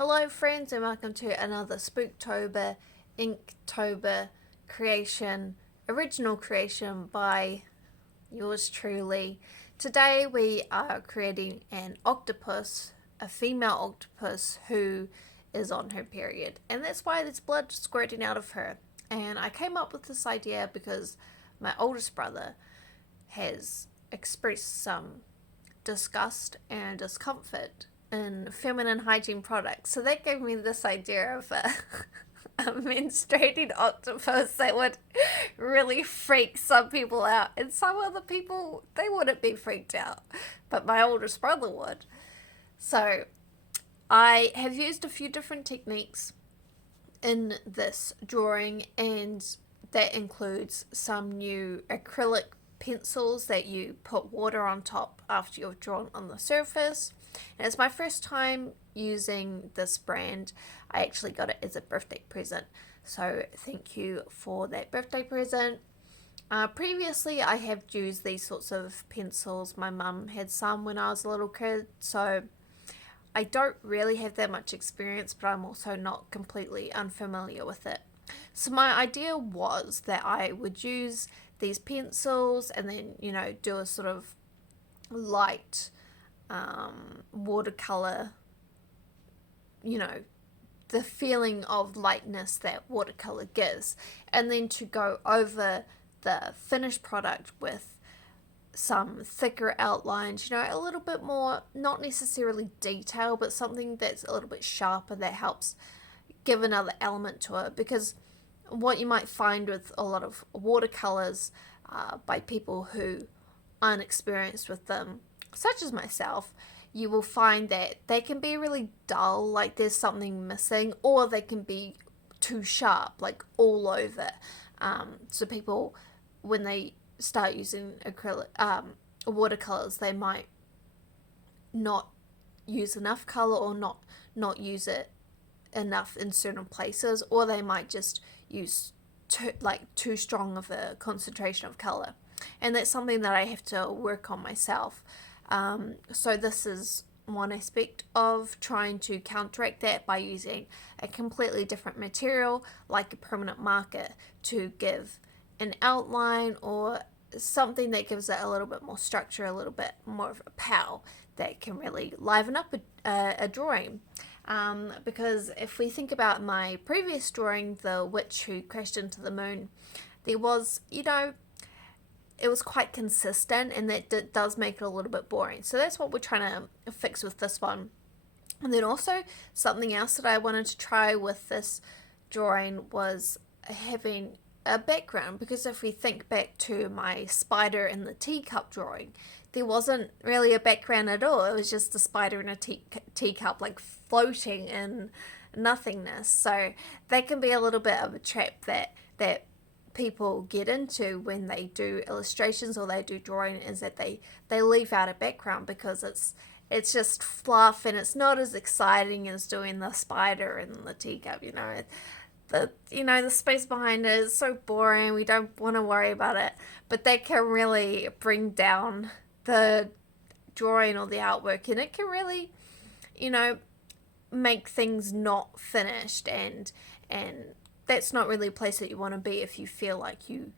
Hello friends and welcome to another Spooktober, Inktober original creation by yours truly. Today we are creating an octopus, a female octopus who is on her period, and that's why there's blood squirting out of her. And I came up with this idea because my oldest brother has expressed some disgust and discomfort in feminine hygiene products. So that gave me this idea of a menstruating octopus that would really freak some people out. And some other people, they wouldn't be freaked out. But my oldest brother would. So I have used a few different techniques in this drawing, and that includes some new acrylic pencils that you put water on top after you've drawn on the surface. And it's my first time using this brand. I actually got it as a birthday present, so thank you for that birthday present. Previously I have used these sorts of pencils. My mum had some when I was a little kid, so I don't really have that much experience, but I'm also not completely unfamiliar with it. So my idea was that I would use these pencils and then, do a sort of light watercolor, the feeling of lightness that watercolor gives, and then to go over the finished product with some thicker outlines, a little bit more, not necessarily detail, but something that's a little bit sharper that helps give another element to it. Because what you might find with a lot of watercolors by people who aren't experienced with them, such as myself, you will find that they can be really dull, like there's something missing, or they can be too sharp, like all over. So people, when they start using acrylic watercolors, they might not use enough color, or not use it enough in certain places, or they might just use too strong of a concentration of color, and that's something that I have to work on myself. So this is one aspect of trying to counteract that by using a completely different material like a permanent marker to give an outline or something that gives it a little bit more structure, a little bit more of a pow that can really liven up a drawing. Because if we think about my previous drawing, the witch who crashed into the moon, there was, it was quite consistent, and that does make it a little bit boring. So that's what we're trying to fix with this one. And then also something else that I wanted to try with this drawing was having a background, because if we think back to my spider in the teacup drawing, there wasn't really a background at all. It was just a spider in a teacup, like floating in nothingness. So that can be a little bit of a trap that people get into when they do illustrations or they do drawing, is that they leave out a background because it's just fluff and it's not as exciting as doing the spider in the teacup. The space behind it is so boring, we don't want to worry about it, but that can really bring down the drawing or the artwork, and it can really make things not finished, and that's not really a place that you want to be if you feel like you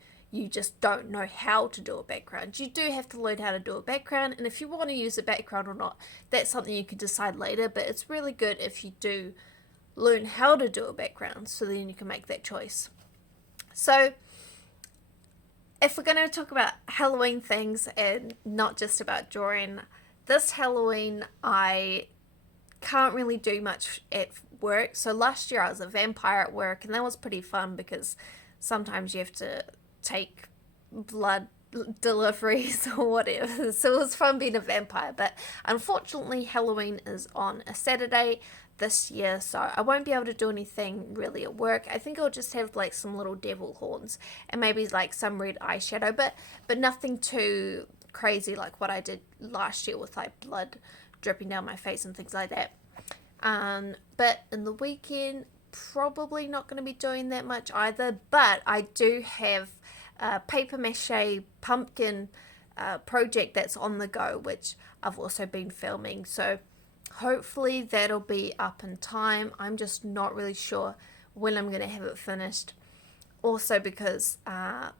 just don't know how to do a background. You do have to learn how to do a background, and if you want to use a background or not, that's something you can decide later, but it's really good if you do learn how to do a background, so then you can make that choice. So if we're going to talk about Halloween things and not just about drawing, this Halloween I can't really do much at work. So last year I was a vampire at work, and that was pretty fun because sometimes you have to take blood deliveries or whatever. So it was fun being a vampire, but unfortunately Halloween is on a Saturday this year, so I won't be able to do anything really at work. I think I'll just have like some little devil horns and maybe like some red eyeshadow, but nothing too crazy like what I did last year with like blood dripping down my face and things like that. But in the weekend, probably not going to be doing that much either, but I do have a paper mache pumpkin project that's on the go, which I've also been filming. So Hopefully that'll be up in time. I'm just not really sure when I'm going to have it finished. Also because the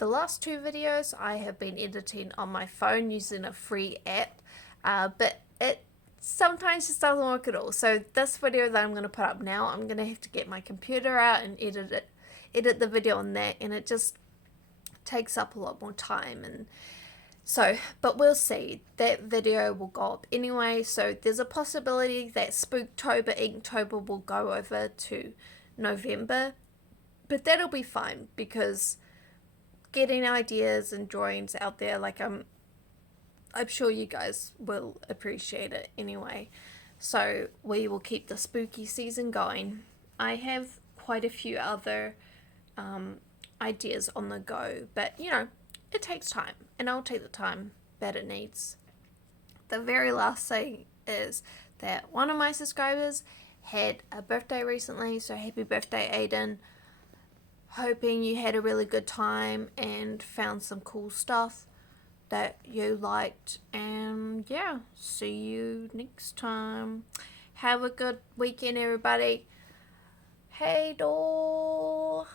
last two videos I have been editing on my phone using a free app, but it sometimes just doesn't work at all. So this video that I'm going to put up now, I'm going to have to get my computer out and edit the video on that, and it just takes up a lot more time. And so, but we'll see. That video will go up anyway, so there's a possibility that Spooktober, Inktober will go over to November, but that'll be fine because getting ideas and drawings out there, like I'm sure you guys will appreciate it anyway. So we will keep the spooky season going. I have quite a few other ideas on the go, but you know, it takes time, and I'll take the time that it needs. The very last thing is that one of my subscribers had a birthday recently, so happy birthday, Aiden. Hoping you had a really good time and found some cool stuff that you liked. And yeah, see you next time. Have a good weekend, everybody. Hey, door.